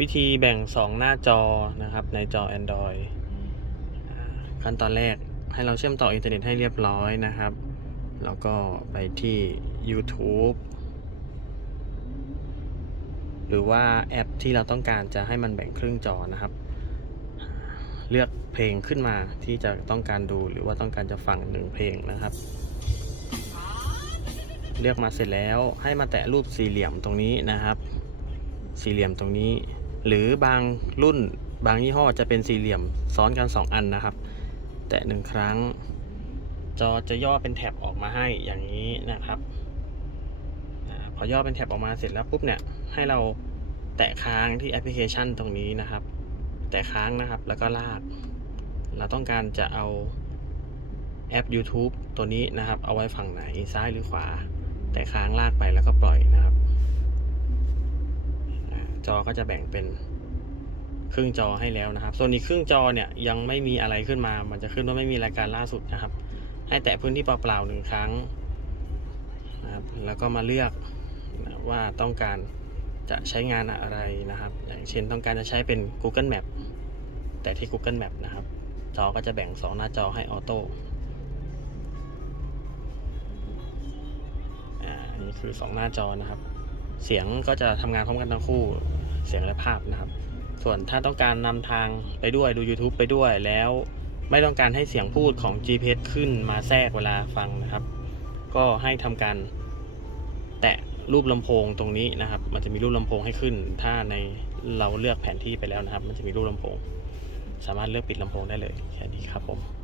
วิธีแบ่ง 2 หน้าจอนะครับ ในจอ Android ขั้นตอนแรกให้เราเชื่อมต่ออินเทอร์เน็ตให้เรียบร้อยนะครับ แล้วก็ไปที่ YouTube หรือว่าแอปที่เราต้องการจะให้มันแบ่งครึ่งจอนะครับ เลือกเพลงขึ้นมาที่จะต้องการดูหรือว่าต้องการจะฟังหนึ่งเพลงนะครับ เลือกมาเสร็จแล้วให้มาแตะรูปสี่เหลี่ยมตรงนี้นะครับ สี่เหลี่ยมตรงนี้ หรือบางรุ่นบางยี่ห้อจะเป็นสี่เหลี่ยมซ้อนกัน 2 อันนะครับ แตะหนึ่งครั้ง จอจะย่อเป็นแท็บออกมาให้อย่างนี้นะครับพอย่อเป็นแท็บออกมาเสร็จแล้วปุ๊บเนี่ยให้เราแตะค้างที่แอปพลิเคชันตรงนี้นะครับ แตะค้างนะครับแล้วก็ลาก เราต้องการจะเอาแอป YouTube ตัวนี้นะครับ เอาไว้ฝั่งไหนซ้ายหรือขวา แต่ค้างลากไปแล้วก็ปล่อยนะครับ จอก็จะแบ่งเป็นครึ่งจอให้แล้วนะครับ ส่วนอีกครึ่งจอเนี่ยยังไม่มีอะไรขึ้นมา มันจะขึ้นว่าไม่มีรายการล่าสุดนะครับ ให้แตะพื้นที่เปล่าๆหนึ่งครั้งนะครับ แล้วก็มาเลือกว่าต้องการจะใช้งานอะไรนะครับ อย่างเช่นต้องการจะใช้เป็น Google Map แต่ที่ Google Map นะครับ จอก็จะแบ่ง 2 หน้าจอให้ออโต้อ่านนี้คือ 2 หน้าจอนะครับ เสียงก็จะทำงานพร้อมกันทั้งคู่ เสียงและภาพนะครับ ส่วนถ้าต้องการนำทางไปด้วยดู YouTube ไปด้วยแล้วไม่ต้องการให้เสียงพูดของ GPS ขึ้นมาแทรกเวลาฟังนะครับ ก็ให้ทำการแตะรูปลำโพงตรงนี้นะครับ มันจะมีรูปลำโพงให้ขึ้น ถ้าในเราเลือกแผนที่ไปแล้วนะครับ มันจะมีรูปลำโพง สามารถเลือกปิดลำโพงได้เลยแค่นี้ครับผม